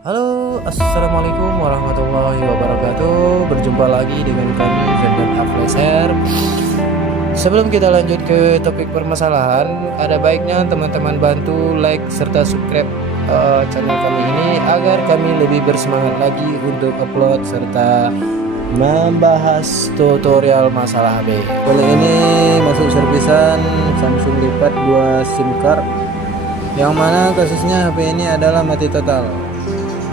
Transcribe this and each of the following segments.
Halo, assalamualaikum warahmatullahi wabarakatuh. Berjumpa lagi dengan kami Zendam Afleser. Sebelum kita lanjut ke topik permasalahan, ada baiknya teman-teman bantu like serta subscribe channel kami ini agar kami lebih bersemangat lagi untuk upload serta membahas tutorial masalah HP. Kali ini masuk servisan Samsung Lipat 2 SIM card, yang mana kasusnya HP ini adalah mati total.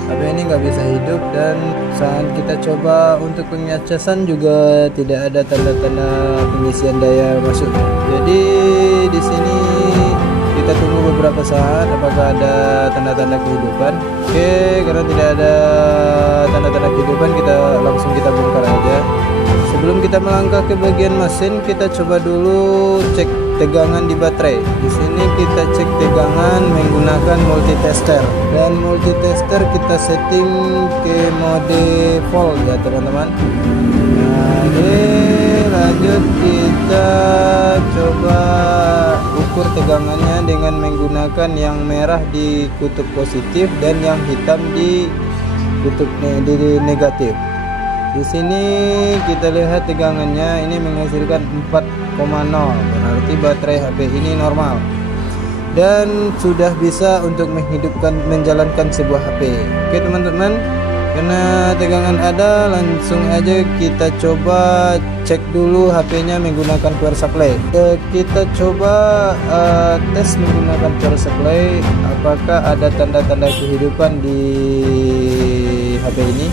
HP ini nggak bisa hidup, dan saat kita coba untuk pengecasan juga tidak ada tanda-tanda pengisian daya masuk. Jadi di sini kita tunggu beberapa saat apakah ada tanda-tanda kehidupan. Oke, karena tidak ada tanda-tanda kehidupan, kita bongkar aja. Sebelum kita melangkah ke bagian mesin, kita coba dulu cek tegangan di baterai. Di sini kita cek tegangan menggunakan multitester, dan multitester kita setting ke mode volt ya teman-teman. Nah, lanjut kita coba ukur tegangannya dengan menggunakan yang merah di kutub positif dan yang hitam di kutub negatif. Di sini kita lihat tegangannya ini menghasilkan 4,0, berarti baterai HP ini normal dan sudah bisa untuk menjalankan sebuah HP. Oke teman-teman, karena tegangan ada, langsung aja kita coba cek dulu HP-nya menggunakan power supply. Kita coba tes menggunakan power supply apakah ada tanda-tanda kehidupan di HP ini.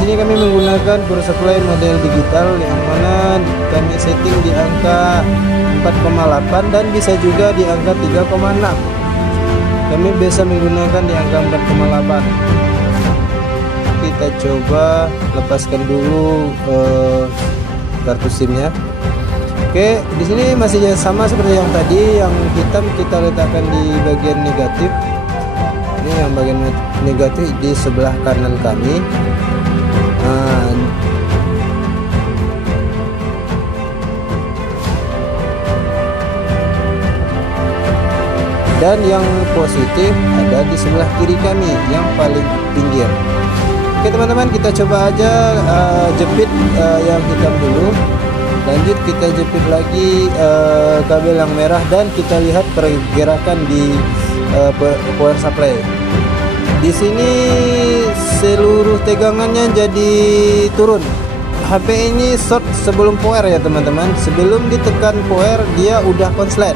Sini kami menggunakan power supply model digital, yang mana kami setting di angka 4,8 dan bisa juga di angka 3,6. Kami biasa menggunakan di angka 4,8. Kita coba lepaskan dulu kartu SIM-nya. Oke, di sini masih sama seperti yang tadi. Yang hitam kita letakkan di bagian negatif. Ini yang bagian negatif di sebelah kanan kami. Dan yang positif ada di sebelah kiri kami yang paling pinggir. Oke teman-teman, kita coba aja jepit yang hitam dulu. Lanjut kita jepit lagi kabel yang merah, dan kita lihat pergerakan di power supply. Di sini seluruh tegangannya jadi turun. HP ini short sebelum power ya teman-teman. Sebelum ditekan power dia udah konslet.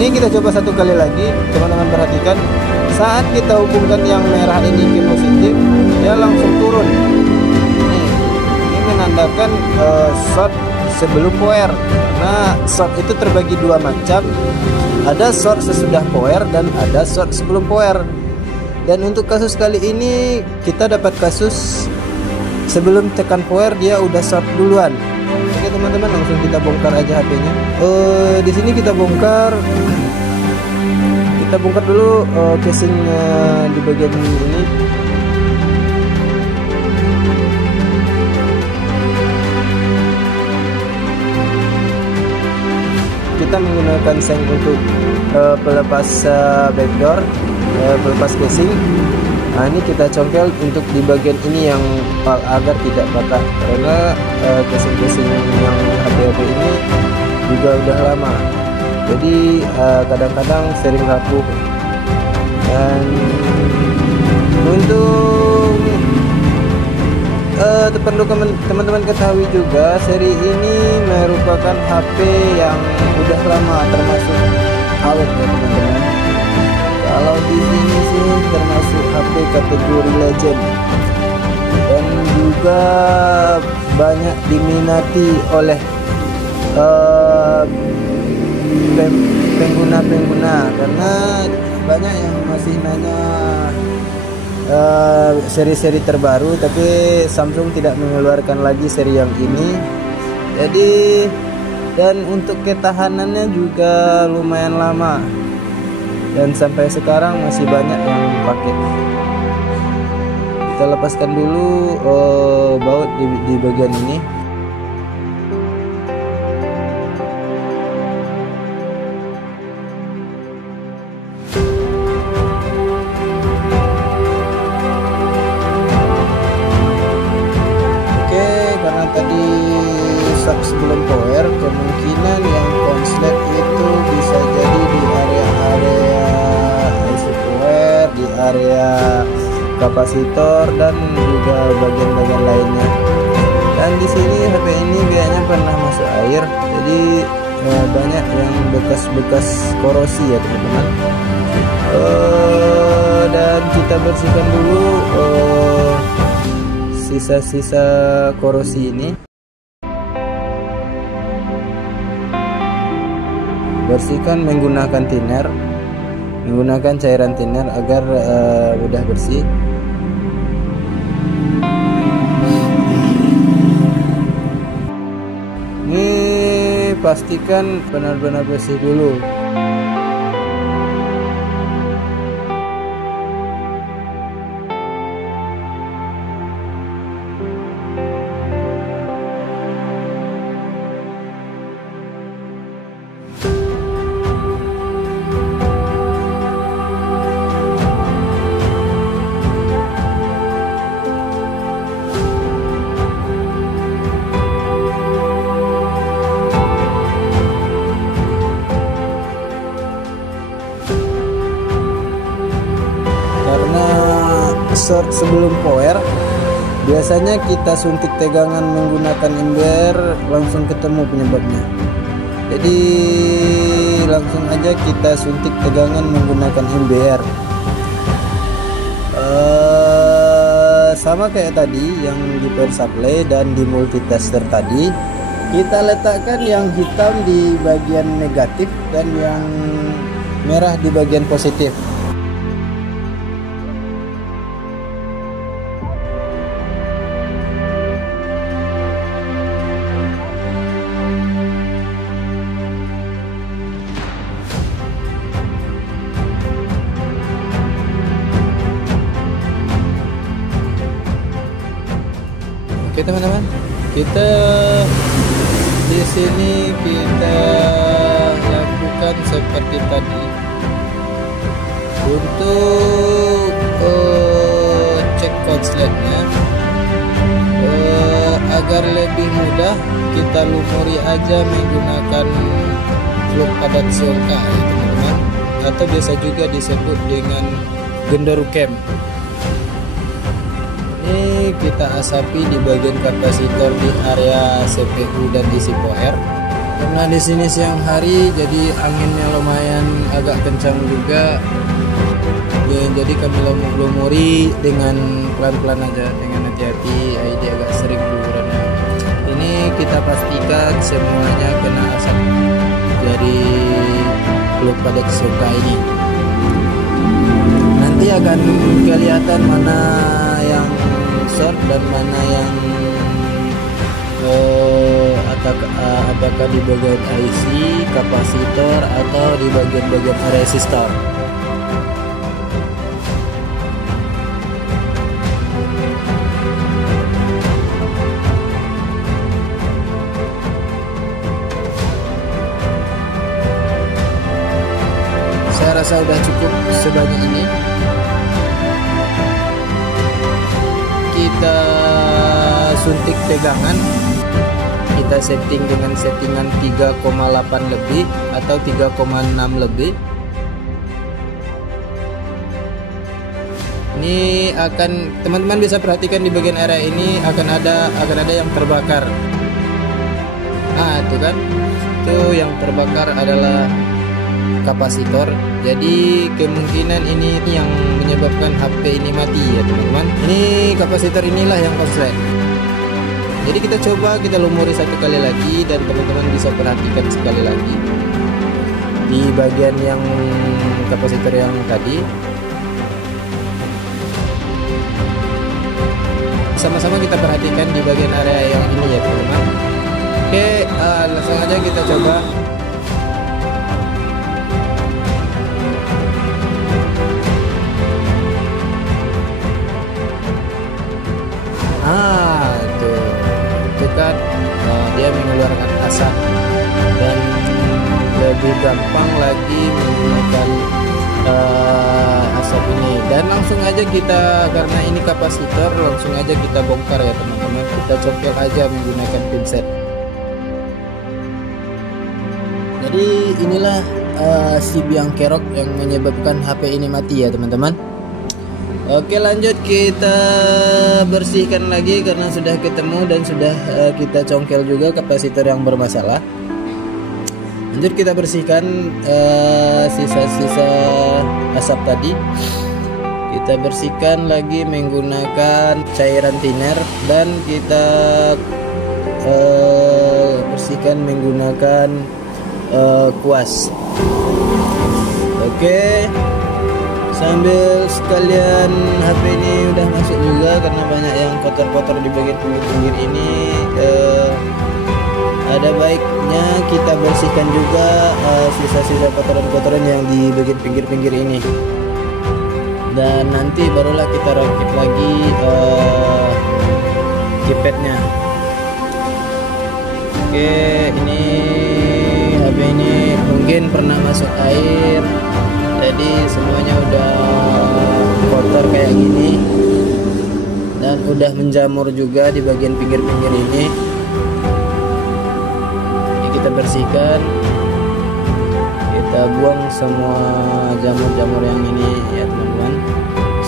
Ini kita coba satu kali lagi, teman-teman perhatikan. Saat kita hubungkan yang merah ini ke positif, dia langsung turun. Ini menandakan short sebelum power. Karena short itu terbagi dua macam. Ada short sesudah power dan ada short sebelum power. Dan untuk kasus kali ini kita dapat kasus sebelum tekan power dia udah short duluan. Oke teman-teman, langsung kita bongkar aja HP-nya. Di sini kita bongkar dulu casingnya di bagian ini. Kita menggunakan seng untuk pelepas backdoor, pelepas casing. Nah, ini kita congkel untuk di bagian ini yang agar tidak patah, karena casing-casing yang HP ini juga udah lama, jadi kadang-kadang sering rapuh. Dan untuk perlu teman-teman ketahui juga, seri ini merupakan HP yang udah lama, termasuk awet ya teman-teman. Kalau di sini sih termasuk HP kategori legend, dan juga banyak diminati oleh pengguna, karena banyak yang masih nanya seri-seri terbaru, tapi Samsung tidak mengeluarkan lagi seri yang ini. Jadi, dan untuk ketahanannya juga lumayan lama, dan sampai sekarang masih banyak yang pakai. Kita lepaskan dulu baut di bagian ini. tadi sebelum power, kemungkinan yang konslet itu bisa jadi di area-area IC power, di area kapasitor dan juga bagian-bagian lainnya. Dan di sini HP ini kayaknya pernah masuk air, jadi banyak yang bekas-bekas korosi ya teman-teman. Dan kita bersihkan dulu sisa-sisa korosi ini. Bersihkan menggunakan thinner, menggunakan cairan thinner agar mudah bersih. Ini pastikan benar-benar bersih dulu. Short sebelum power, biasanya kita suntik tegangan menggunakan ember, langsung ketemu penyebabnya. Jadi langsung aja kita suntik tegangan menggunakan ember. Sama kayak tadi yang di power supply dan di multitester tadi, kita letakkan yang hitam di bagian negatif dan yang merah di bagian positif. Oke teman-teman, kita di sini kita lakukan seperti tadi untuk cek konsletnya. Agar lebih mudah, kita lumuri aja menggunakan fluk padat siongka ya teman-teman, atau biasa juga disebut dengan genderukem. Ini kita asapi di bagian kapasitor di area CPU dan DC power. Karena di sini siang hari, jadi anginnya lumayan agak kencang juga. Jadi kami lumuri dengan pelan-pelan aja, dengan hati-hati. ID agak sering bulurannya. Ini kita pastikan semuanya kena asap dari fluk padat siongka ini. Nanti akan kelihatan mana yang short dan mana yang apakah di bagian IC, kapasitor, atau di bagian-bagian resistor. Saya rasa udah cukup sebanyak ini. Kita suntik tegangan, kita setting dengan settingan 3,8 lebih atau 3,6 lebih. Ini akan teman-teman bisa perhatikan di bagian area ini akan ada yang terbakar. Nah itu kan, itu yang terbakar adalah kapasitor. Jadi kemungkinan ini yang menyebabkan HP ini mati ya teman-teman. Ini kapasitor inilah yang konslet. Jadi kita coba kita lumuri satu kali lagi, dan teman-teman bisa perhatikan sekali lagi di bagian yang kapasitor yang tadi. Sama-sama kita perhatikan di bagian area yang ini ya teman-teman. Oke, langsung aja kita coba. Tuh kan, dia mengeluarkan asap, dan lebih gampang lagi menggunakan asap ini. Dan langsung aja kita, karena ini kapasitor, langsung aja kita bongkar ya teman-teman. Kita congkel aja menggunakan pinset. Jadi inilah si biang kerok yang menyebabkan HP ini mati ya teman-teman. Oke, lanjut kita bersihkan lagi karena sudah ketemu dan sudah kita congkel juga kapasitor yang bermasalah. Lanjut kita bersihkan sisa-sisa asap tadi. Kita bersihkan lagi menggunakan cairan thinner dan kita bersihkan menggunakan kuas. Oke, sambil sekalian HP ini udah masuk juga karena banyak yang kotor-kotor di bagian pinggir-pinggir ini. Ada baiknya kita bersihkan juga sisa-sisa kotoran-kotoran yang di bagian pinggir-pinggir ini. Dan nanti barulah kita rakit lagi keypadnya. Oke, ini HP ini mungkin pernah masuk air, jadi semuanya udah kotor kayak gini dan udah menjamur juga di bagian pinggir-pinggir ini. Ini kita bersihkan, kita buang semua jamur-jamur yang ini ya teman-teman,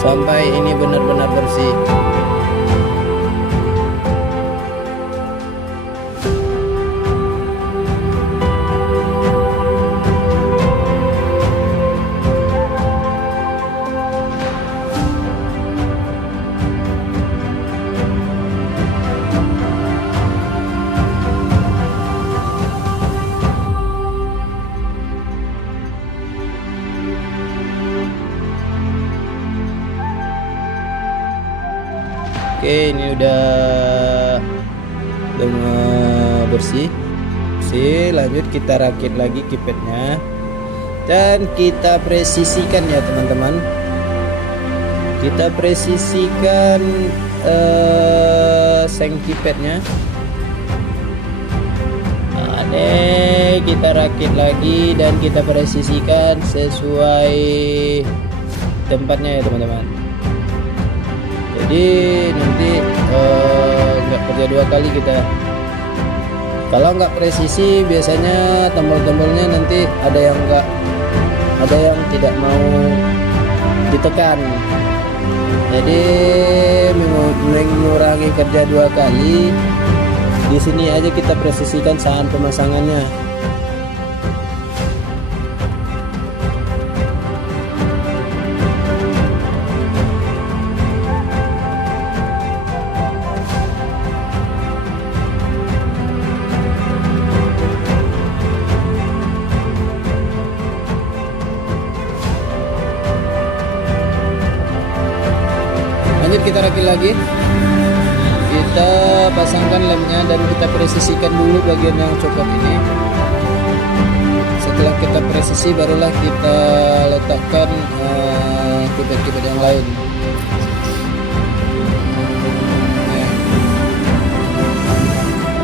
sampai ini benar-benar bersih. Oke, ini udah bersih. Lanjut kita rakit lagi keypadnya dan kita presisikan ya teman-teman. Kita presisikan seng keypadnya. Nah, ini kita rakit lagi dan kita presisikan sesuai tempatnya ya teman-teman. Jadi nanti nggak kerja dua kali kita. Kalau nggak presisi biasanya tombol-tombolnya nanti ada yang tidak mau ditekan. Jadi mengurangi kerja dua kali, di sini aja kita presisikan saat pemasangannya. Lanjut kita rakit lagi, kita pasangkan lemnya dan kita presisikan dulu bagian yang copot ini. Setelah kita presisi barulah kita letakkan keypad-keypad yang lain.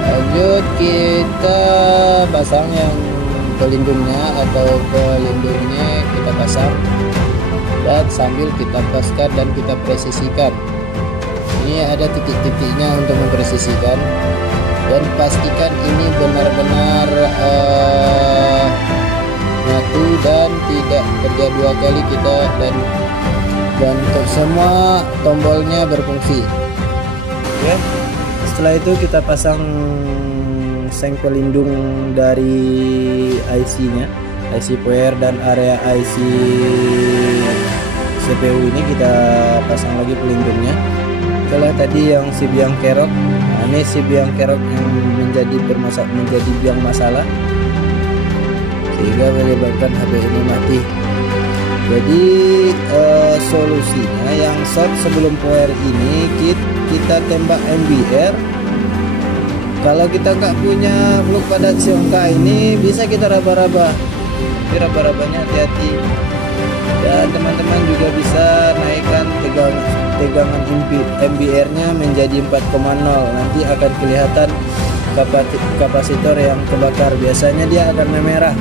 Lanjut kita pasang yang pelindungnya atau pelindungnya kita pasang. Dan sambil kita paskan dan kita presisikan. Ini ada titik-titiknya untuk mempresisikan dan pastikan ini benar-benar nyatu dan tidak kerja dua kali kita, dan semua tombolnya berfungsi. Oke. Setelah itu kita pasang seng pelindung dari IC-nya, IC power dan area IC CPU ini kita pasang lagi pelindungnya. Setelah tadi yang si biang kerok, nah ini si biang kerok yang menjadi biang masalah sehingga menyebabkan HP ini mati. Jadi solusinya yang short sebelum power ini kita tembak MBR. Kalau kita nggak punya plug pada Xiongka ini bisa kita raba-raba, tapi raba-rabanya hati-hati. Dan teman-teman juga bisa naikkan tegangan MBR-nya menjadi 4,0. Nanti akan kelihatan kapasitor yang terbakar. Biasanya dia akan memerah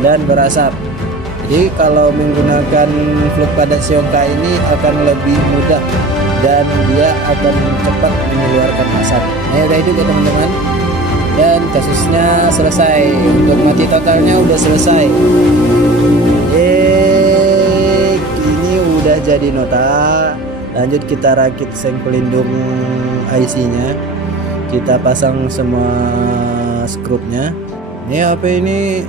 dan berasap. Jadi kalau menggunakan fluk pada Xiongka ini akan lebih mudah dan dia akan cepat mengeluarkan asap. Nah, udah itu ya teman-teman. Dan kasusnya selesai. Untuk mati totalnya udah selesai. Ini udah jadi nota. Lanjut kita rakit seng pelindung IC-nya. Kita pasang semua skrupnya. Ini HP ini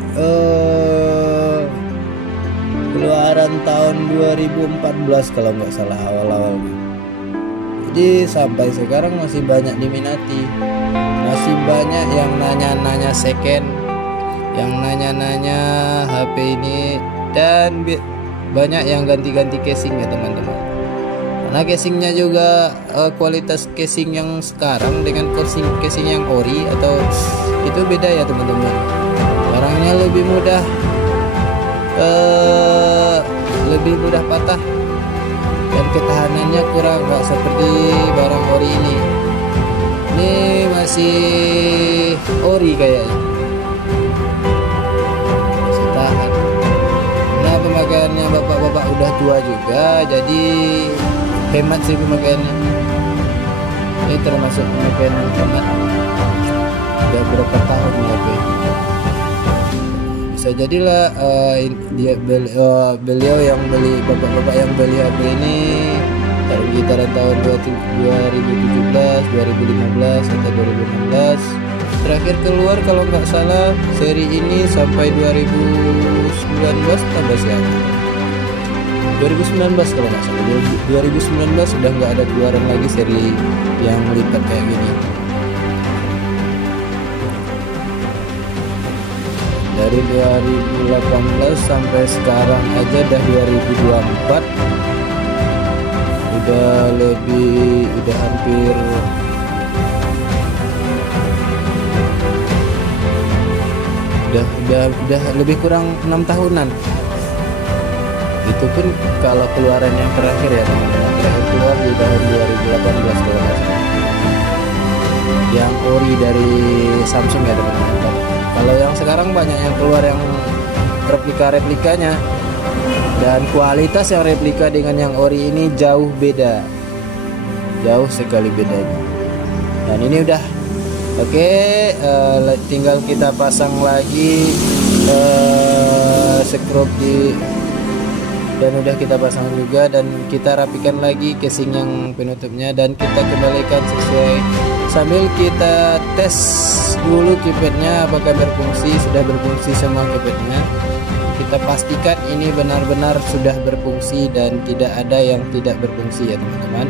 keluaran tahun 2014 kalau nggak salah awal-awalnya. Jadi sampai sekarang masih banyak diminati, masih banyak yang nanya-nanya second, yang nanya-nanya HP ini, dan banyak yang ganti-ganti casing ya teman-teman. Karena casingnya juga kualitas casing yang sekarang dengan casing yang ori atau itu beda ya teman-teman. Barangnya lebih mudah patah dan ketahanannya kurang, nggak seperti barang ori ini. Ini masih ori kayaknya, masih tahan. Nah, pemakaiannya bapak-bapak udah tua juga, jadi hemat sih pemakaiannya. Ini termasuk pemakaian yang hemat. Udah berapa tahun ya, bisa jadilah beliau yang beli, bapak-bapak yang beli HP ini sekitaran tahun 2017, 2015 atau 2016 terakhir keluar kalau nggak salah. Seri ini sampai 2019 tambah siapa? 2019 kalau nggak salah. 2019 sudah nggak ada keluaran lagi seri yang lipat kayak gini. Dari 2018 sampai sekarang aja dah 2024, udah hampir udah lebih kurang 6 tahunan. Itu pun kalau keluaran yang terakhir ya teman-teman, terakhir keluar di tahun 2018 kalau nggak salah, yang ori dari Samsung ya teman-teman. Kalau yang sekarang banyak yang keluar yang replikanya, dan kualitas yang replika dengan yang ori ini jauh beda, jauh sekali bedanya. Dan ini udah oke, tinggal kita pasang lagi skrup dan udah kita pasang juga, dan kita rapikan lagi casing yang penutupnya, dan kita kembalikan sesuai sambil kita tes dulu keypadnya apakah berfungsi. Sudah berfungsi semua keypadnya, kita pastikan ini benar-benar sudah berfungsi dan tidak ada yang tidak berfungsi ya teman-teman.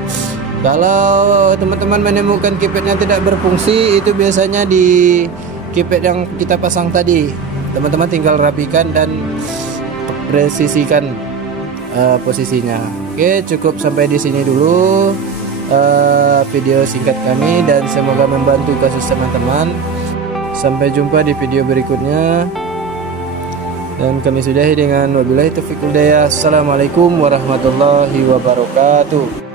Kalau teman-teman menemukan keypadnya tidak berfungsi, itu biasanya di keypad yang kita pasang tadi. Teman-teman tinggal rapikan dan presisikan posisinya. Oke, cukup sampai di sini dulu video singkat kami, dan semoga membantu kasus teman-teman. Sampai jumpa di video berikutnya, dan kami sudahi dengan wabillahi taufiq wal hidayah. Assalamualaikum warahmatullahi wabarakatuh.